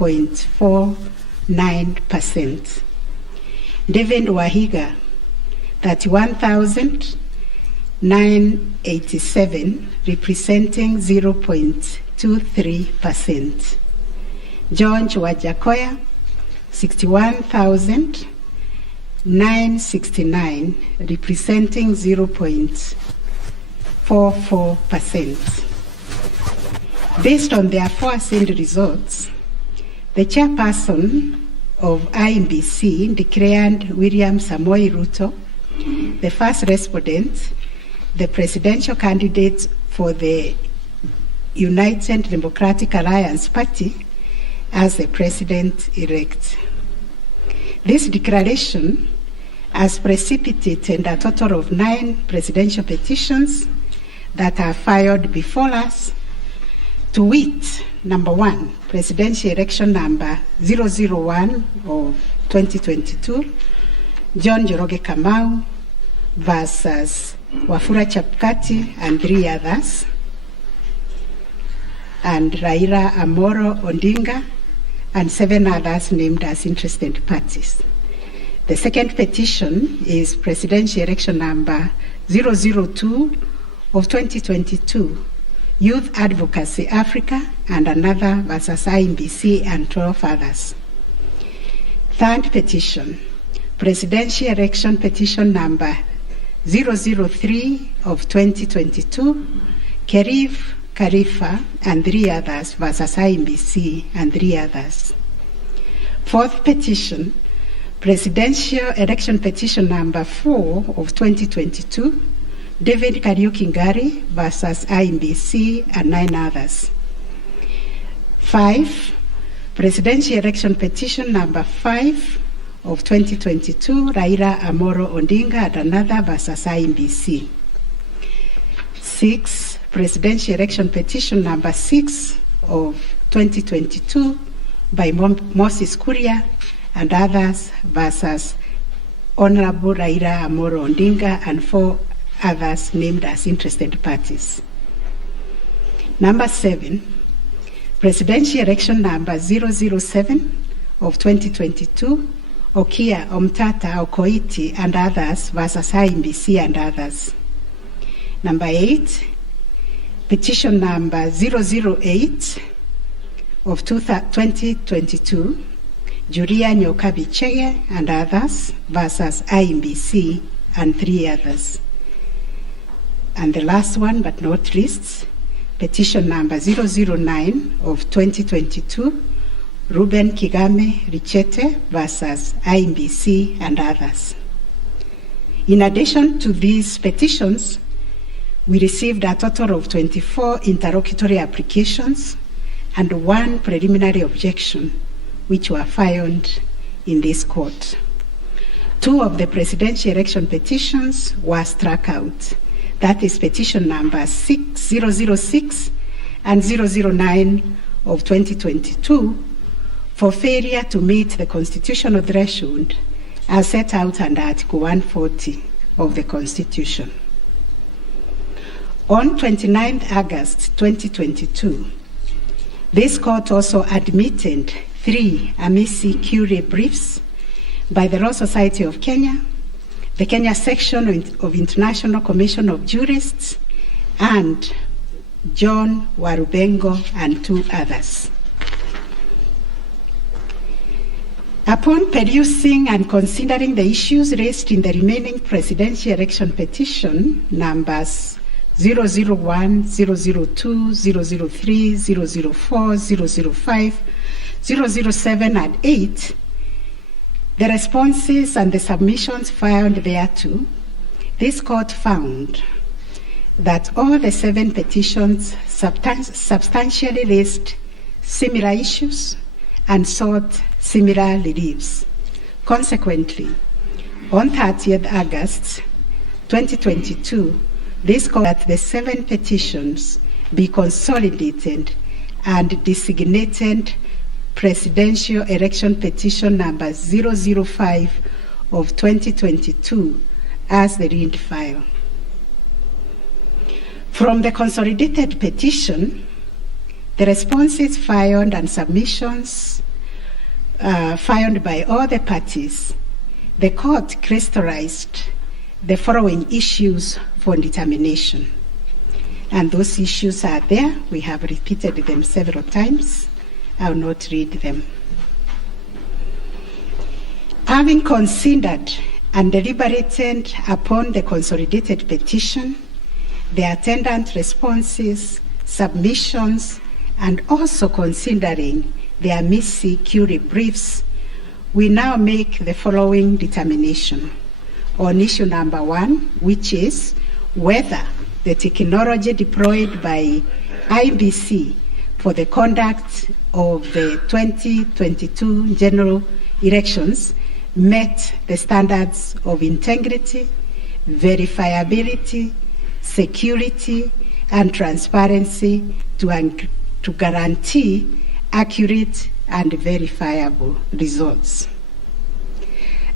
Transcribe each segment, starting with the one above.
0.49%. David Wahiga, 31,987, representing 0.23%. George Wajakoya, 61,969, representing 0.44%. Based on the aforesaid results, the chairperson of IMBC declared William Samoei Ruto the first respondent, the presidential candidate for the United Democratic Alliance Party, as the president-elect. This declaration has precipitated a total of 9 presidential petitions that are filed before us, to wit, number 1, presidential election number 001 of 2022, John Njoroge Kamau versus Wafula Chebukati and 3 others, and Raila Amolo Odinga and 7 others named as interested parties. The second petition is presidential election number 002 of 2022, Youth Advocacy Africa and another versus IMBC and 12 others. Third petition, presidential election petition number 003 of 2022, Kerif Khalifa and 3 others versus IMBC and 3 others. Fourth petition, presidential election petition number 4 of 2022, David Kariuki Ngari versus IMBC and 9 others. 5, presidential election petition number 5 of 2022, Raila Amolo Odinga and another versus IMBC. 6, presidential election petition number 6 of 2022 by Moses Kuria and others versus Honorable Raila Amolo Odinga and 4 others named as interested parties. Number 7, presidential election number 007 of 2022, Okia Omtata Okoiti and others versus IMBC and others. Number 8, petition number 008 of 2022, Julia Nyokabi Chege and others versus IMBC and 3 others. And the last one but not least, petition number 009 of 2022, Ruben Kigame Richete versus IMBC and others. In addition to these petitions, we received a total of 24 interlocutory applications and 1 preliminary objection, which were filed in this court. 2 of the presidential election petitions were struck out. That is petition number 006 and 009 of 2022 for failure to meet the constitutional threshold as set out under Article 140 of the Constitution. On 29 August 2022, this court also admitted 3 amici curiae briefs by the Law Society of Kenya, the Kenya section of International Commission of Jurists, and John Warubengo and 2 others. Upon perusing and considering the issues raised in the remaining presidential election petition numbers 001, 002, 003, 004, 005, 007, and 8, the responses and the submissions filed thereto, this court found that all the 7 petitions substantially raised similar issues and sought similar reliefs. Consequently, on 30th August 2022, this court that the 7 petitions be consolidated and designated presidential election petition number 005 of 2022 as the read file. From the consolidated petition, the responses filed and submissions found by all the parties, the court crystallized the following issues for determination. And those issues are there. We have repeated them several times. I will not read them. Having considered and deliberated upon the consolidated petition, the attendant responses, submissions, and also considering the amici curiae briefs, we now make the following determination on issue number 1, which is whether the technology deployed by IEBC for the conduct of the 2022 general elections met the standards of integrity, verifiability, security, and transparency to guarantee accurate and verifiable results.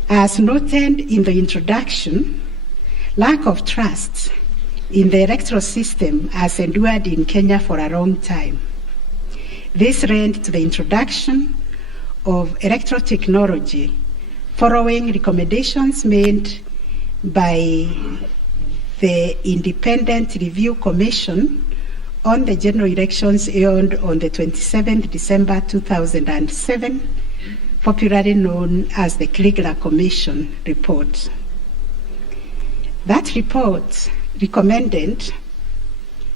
As noted in the introduction, lack of trust in the electoral system has endured in Kenya for a long time. This led to the introduction of electoral technology following recommendations made by the Independent Review Commission on the general elections held on the 27th December 2007, popularly known as the Kriegler Commission report. That report recommended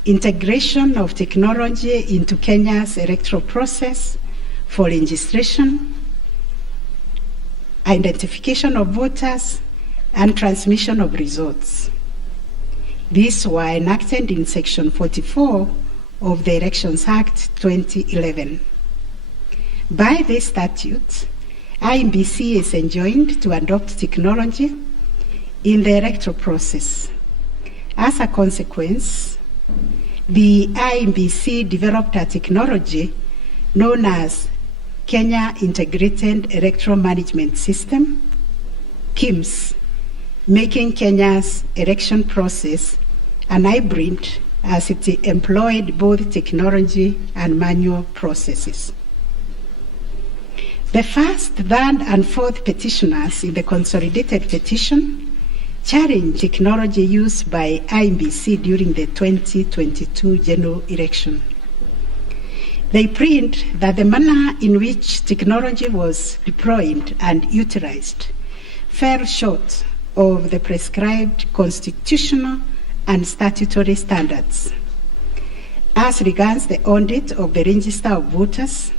integration of technology into Kenya's electoral process for registration, identification of voters, and transmission of results. These were enacted in Section 44 of the Elections Act 2011. By this statute, IEBC is enjoined to adopt technology in the electoral process. As a consequence, the IEBC developed a technology known as Kenya Integrated Electoral Management System, KIMS, making Kenya's election process an hybrid as it employed both technology and manual processes. The first, third, and fourth petitioners in the consolidated petition challenged technology used by IEBC during the 2022 general election. They plead that the manner in which technology was deployed and utilized fell short of the prescribed constitutional and statutory standards. As regards the audit of the register of voters,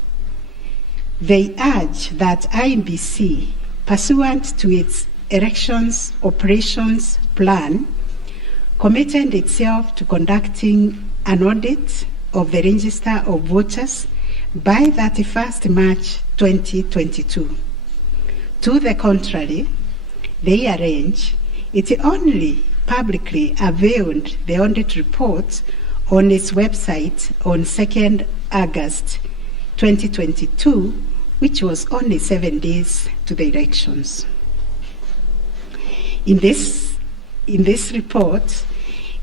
they urge that IEBC, pursuant to its elections operations plan, committed itself to conducting an audit of the register of voters by 31st March 2022. To the contrary, they arrange it only publicly availed the audit report on its website on 2nd August 2022, which was only 7 days to the elections. In this report,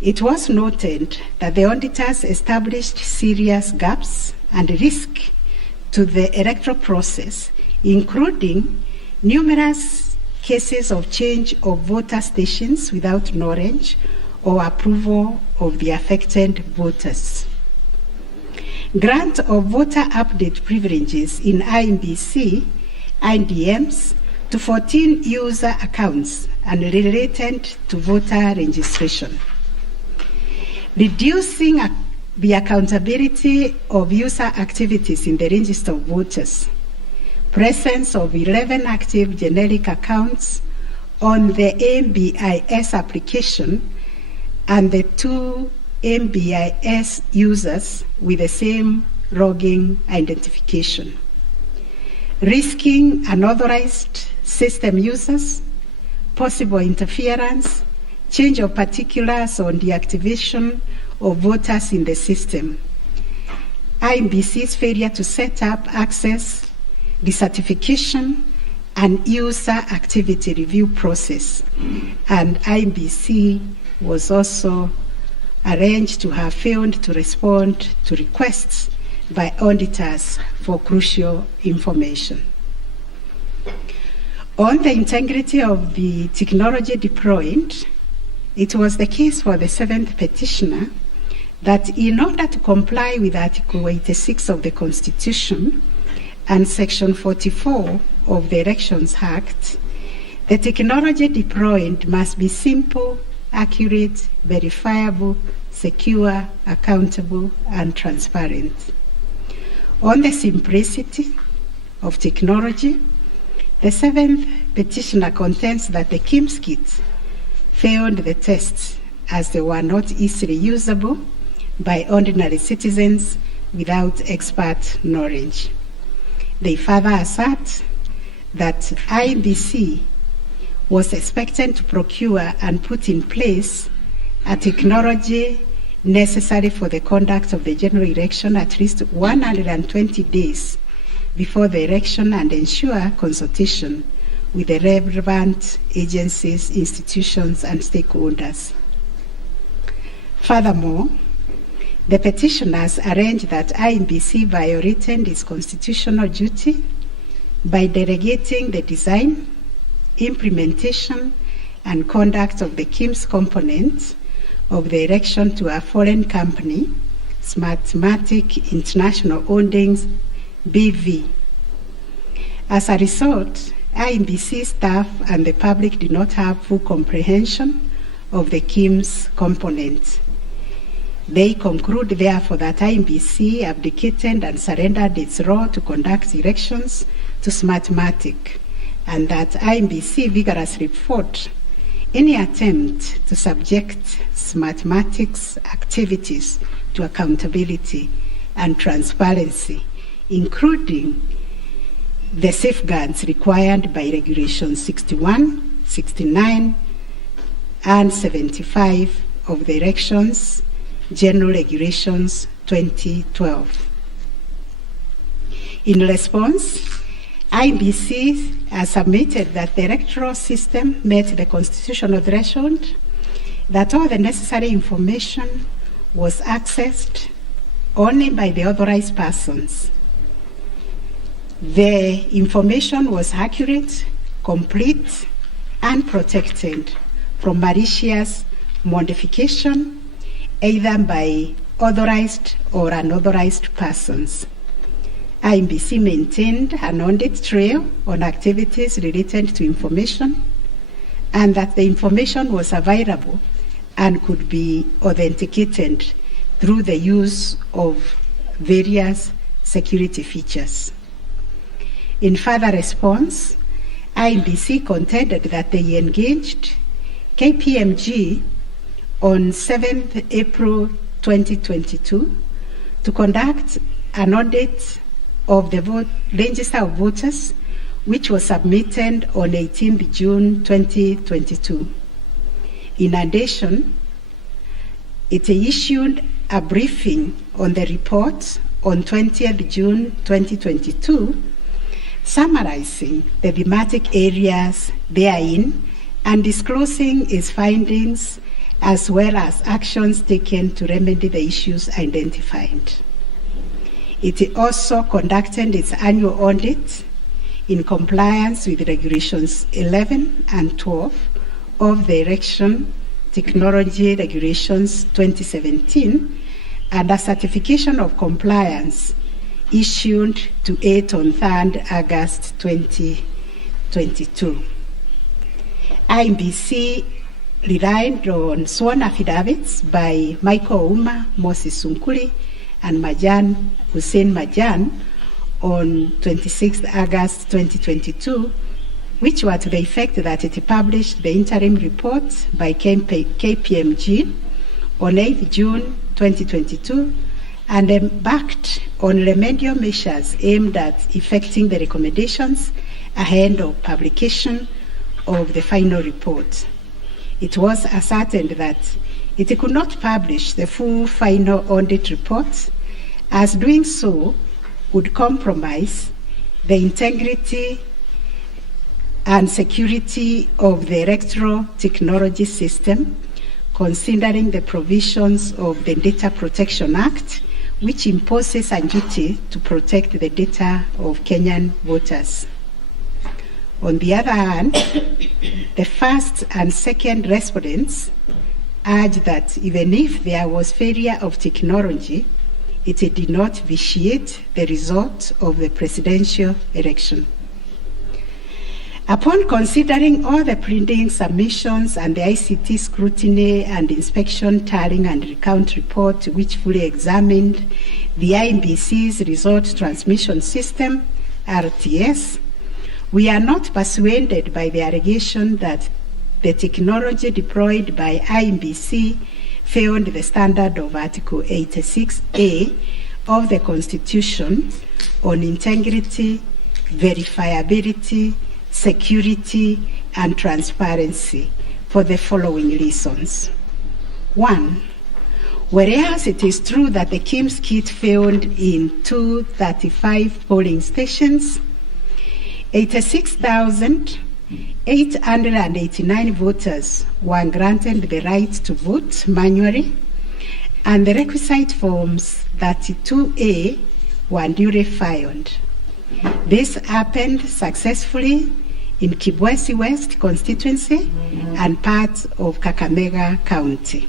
it was noted that the auditors established serious gaps and risk to the electoral process, including numerous cases of change of voter stations without knowledge or approval of the affected voters. Grant of voter update privileges in IEBC, IDMs, to 14 user accounts and related to voter registration. Reducing the accountability of user activities in the register of voters. Presence of 11 active generic accounts on the MBIS application and the 2 MBIS users with the same login identification. Risking unauthorized system users, possible interference, change of particulars on the activation of voters in the system. IEBC's failure to set up access, decertification, and user activity review process. And IEBC was also arranged to have failed to respond to requests by auditors for crucial information. On the integrity of the technology deployed, it was the case for the seventh petitioner that in order to comply with Article 86 of the Constitution and Section 44 of the Elections Act, the technology deployed must be simple, accurate, verifiable, secure, accountable, and transparent. On the simplicity of technology, the seventh petitioner contends that the KIMS kits failed the tests as they were not easily usable by ordinary citizens without expert knowledge. They further assert that IEBC was expected to procure and put in place a technology necessary for the conduct of the general election at least 120 days before the election and ensure consultation with the relevant agencies, institutions, and stakeholders. Furthermore, the petitioners arranged that IEBC violated its constitutional duty by delegating the design, implementation, and conduct of the KIMS components of the election to a foreign company, Smartmatic International Holdings, BV. As a result, IEBC staff and the public did not have full comprehension of the KIMS components. They conclude, therefore, that IEBC abdicated and surrendered its role to conduct elections to Smartmatic, and that IEBC vigorously fought any attempt to subject Smartmatic's activities to accountability and transparency, including the safeguards required by Regulations 61, 69, and 75 of the Elections General Regulations 2012. In response, IEBC has submitted that the electoral system met the constitutional threshold, that all the necessary information was accessed only by the authorized persons. The information was accurate, complete, and protected from malicious modification, either by authorized or unauthorized persons. IEBC maintained an audit trail on activities related to information, and that the information was available and could be authenticated through the use of various security features. In further response, IEBC contended that they engaged KPMG on 7th April 2022 to conduct an audit of the register of voters, which was submitted on 18th June 2022. In addition, it issued a briefing on the report on 20th June 2022, summarizing the thematic areas therein and disclosing its findings as well as actions taken to remedy the issues identified. It also conducted its annual audit in compliance with Regulations 11 and 12 of the Election Technology Regulations 2017 and a certification of compliance issued to it on 3rd August 2022. IEBC relied on sworn affidavits by Michael Ouma, Moses Sunkuri, and Hussein Majan on 26th August 2022, which were to the effect that it published the interim report by KPMG on 8th June 2022 and embarked on remedial measures aimed at effecting the recommendations ahead of publication of the final report. It was ascertained that it could not publish the full final audit report, as doing so would compromise the integrity and security of the electoral technology system, considering the provisions of the Data Protection Act, which imposes a duty to protect the data of Kenyan voters. On the other hand, the first and second respondents urged that even if there was failure of technology, it did not vitiate the result of the presidential election. Upon considering all the pleading submissions and the ICT scrutiny and inspection tallying and recount report, which fully examined the IEBC's result transmission system, RTS, we are not persuaded by the allegation that the technology deployed by IEBC failed the standard of Article 86A of the Constitution on integrity, verifiability, security, and transparency for the following reasons. 1, whereas it is true that the KIMS kit failed in 235 polling stations, 86,889 voters were granted the right to vote manually, and the requisite forms 32A were duly filed. This happened successfully in Kibwezi West constituency and parts of Kakamega County.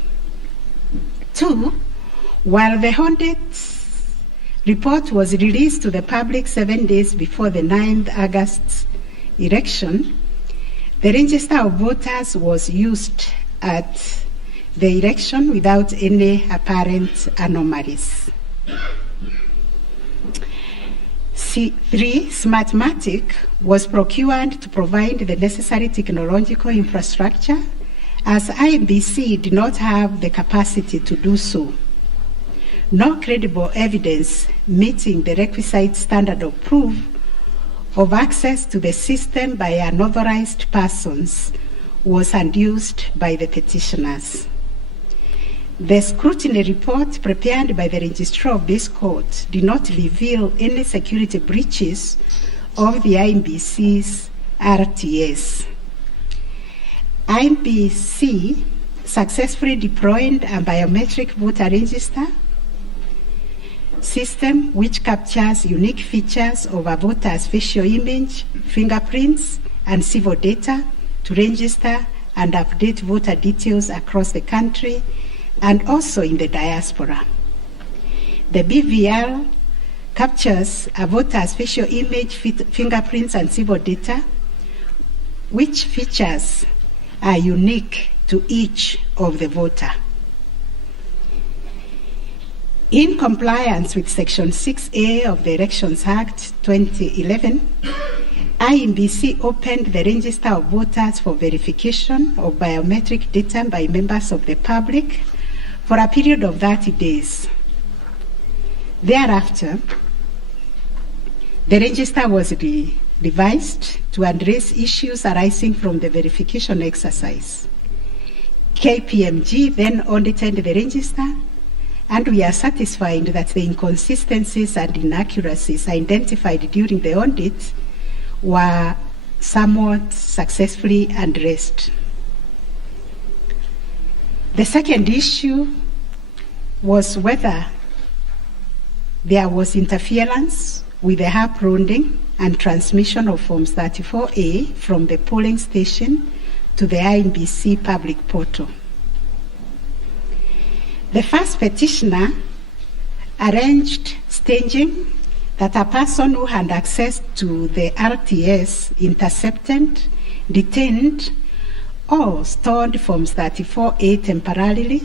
2, while the audit report was released to the public 7 days before the 9th August election, the register of voters was used at the election without any apparent anomalies. 3, Smartmatic was procured to provide the necessary technological infrastructure, as IEBC did not have the capacity to do so. No credible evidence meeting the requisite standard of proof of access to the system by unauthorized persons was adduced by the petitioners. The scrutiny report prepared by the registrar of this court did not reveal any security breaches of the IEBC's RTS. IEBC successfully deployed a biometric voter register system which captures unique features of a voter's facial image, fingerprints, and civil data to register and update voter details across the country and also in the diaspora. The BVR captures a voter's facial image, fingerprints, and civil data, which features are unique to each of the voter. In compliance with Section 6A of the Elections Act 2011, IEBC opened the register of voters for verification of biometric data by members of the public for a period of 30 days. Thereafter, the register was revised to address issues arising from the verification exercise. KPMG then audited the register, and we are satisfied that the inconsistencies and inaccuracies identified during the audit were somewhat successfully addressed. The second issue was whether there was interference with the uploading and transmission of Forms 34A from the polling station to the IEBC public portal. The first petitioner arranged staging that a person who had access to the RTS intercepted, detained, or stored Forms 34A temporarily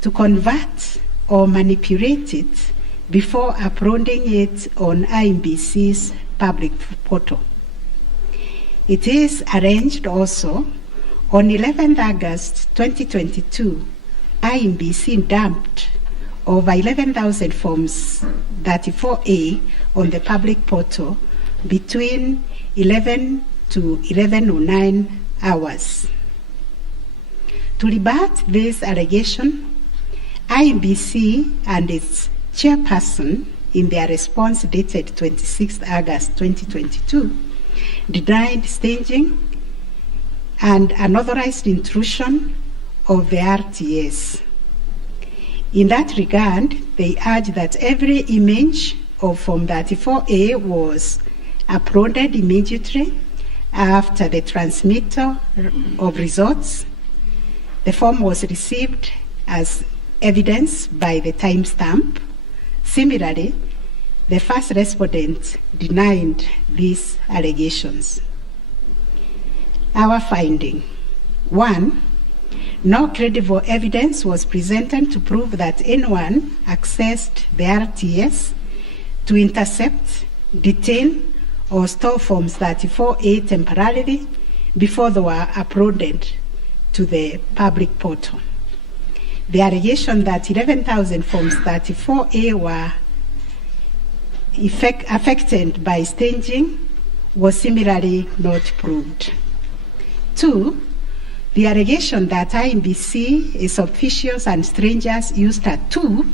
to convert or manipulate it before uploading it on IEBC's public portal. It is arranged also on 11th August 2022, IEBC dumped over 11,000 Forms 34A on the public portal between 11 to 11:09 hours. To rebut this allegation, IEBC and its chairperson, in their response dated 26th August 2022, denied staging and unauthorized intrusion of the RTS. In that regard, they urged that every image of Form 34A was uploaded immediately after the transmittal of results. The form was received as evidence by the timestamp. Similarly, the first respondent denied these allegations. Our finding: 1, no credible evidence was presented to prove that anyone accessed the RTS to intercept, detain, or store Forms 34A temporarily before they were uploaded to the public portal. The allegation that 11,000 Forms 34A were affected by staging was similarly not proved. 2, the allegation that IMBC, its officials and strangers used a tool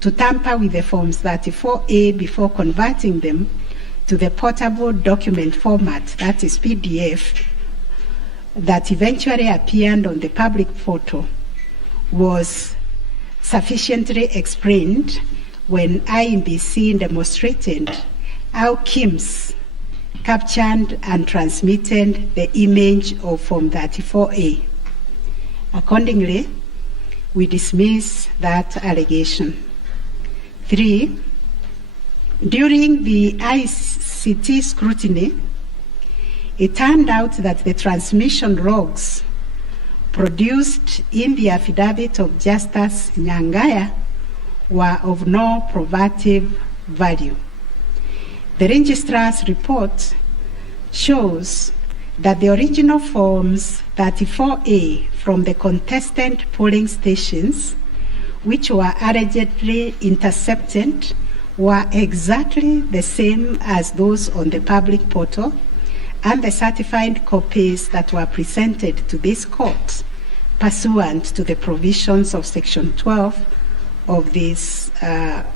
to tamper with the Forms 34A before converting them to the portable document format, that is PDF, that eventually appeared on the public portal, was sufficiently explained when IMBC demonstrated how KIMS captured and transmitted the image of Form 34A. Accordingly, we dismiss that allegation. 3, during the ICT scrutiny, it turned out that the transmission logs produced in the affidavit of Justice Nyangaya were of no probative value. The registrar's report shows that the original Forms 34A from the contestant polling stations, which were allegedly intercepted, were exactly the same as those on the public portal, and the certified copies that were presented to this court pursuant to the provisions of Section 12 of this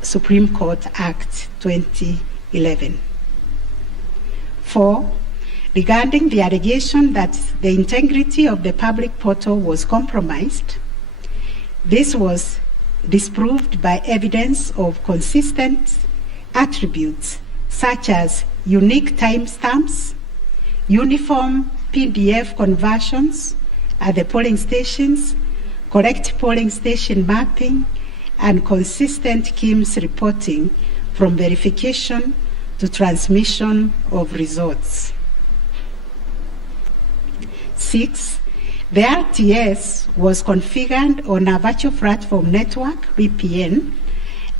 Supreme Court Act 2011. 4, regarding the allegation that the integrity of the public portal was compromised, this was disproved by evidence of consistent attributes such as unique timestamps, uniform PDF conversions at the polling stations, correct polling station mapping, and consistent KIMS reporting from verification to transmission of results. 6, the RTS was configured on a virtual platform network, VPN,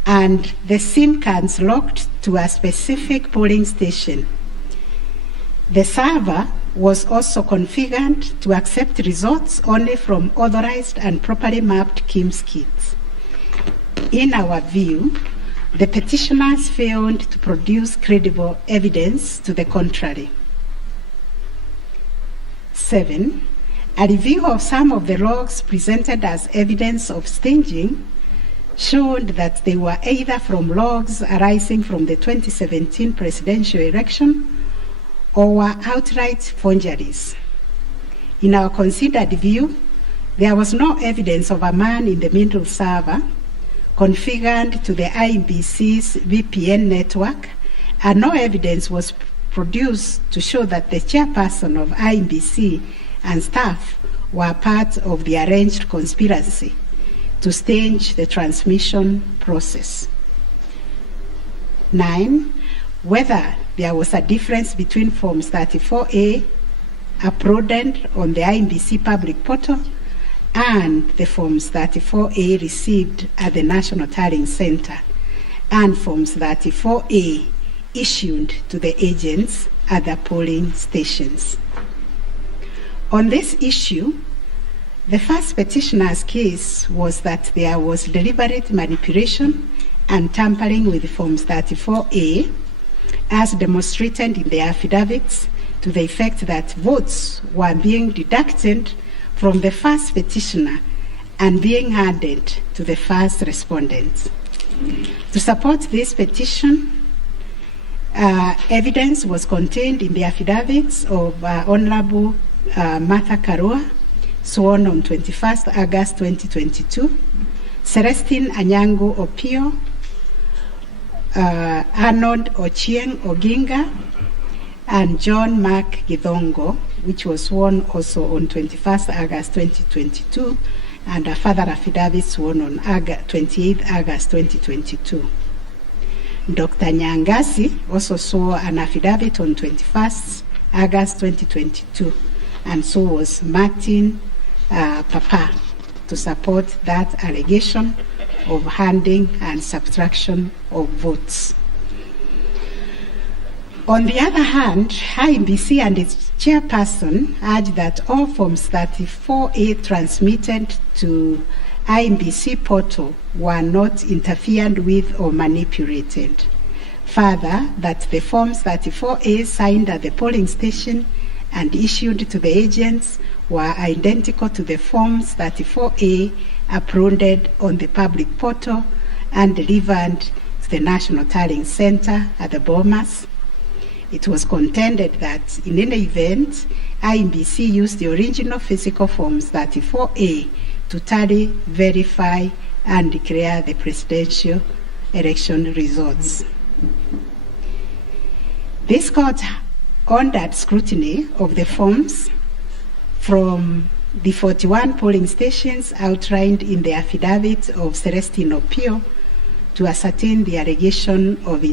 and the SIM cards locked to a specific polling station. The server was also configured to accept results only from authorized and properly mapped KIMS kits. In our view, the petitioners failed to produce credible evidence to the contrary. 7, a review of some of the logs presented as evidence of staging showed that they were either from logs arising from the 2017 presidential election or were outright forgeries. In our considered view, there was no evidence of a man-in-the-middle server configured to the IMBC's VPN network, and no evidence was produced to show that the chairperson of IMBC and staff were part of the arranged conspiracy to stage the transmission process. 9, whether there was a difference between Forms 34A uploaded on the IMBC public portal and the Forms 34A received at the National Tallying Center, and Forms 34A issued to the agents at the polling stations. On this issue, the first petitioner's case was that there was deliberate manipulation and tampering with Forms 34A, as demonstrated in the affidavits, to the effect that votes were being deducted from the first petitioner and being added to the first respondent. To support this petition, evidence was contained in the affidavits of Honorable Martha Karua, sworn on 21st August 2022, Celestine Anyango Opio, Arnold Ochieng Oginga, and John Mark Githongo, which was sworn also on 21st August 2022, and a further affidavit sworn on 28th August 2022. Dr. Nyangasi also swore an affidavit on 21st August 2022, and so was Martin Papa, to support that allegation of handing and subtraction of votes. On the other hand, IEBC and its chairperson urged that all Forms 34A transmitted to IEBC portal were not interfered with or manipulated. Further, that the Forms 34A signed at the polling station and issued to the agents were identical to the Forms 34A uploaded on the public portal and delivered to the National Tallying Center at the Bomas. It was contended that in any event, IEBC used the original physical Forms 34A to tally, verify, and declare the presidential election results. This court ordered scrutiny of the forms from the 41 polling stations outlined in the affidavit of Celestine Opio to ascertain the allegation of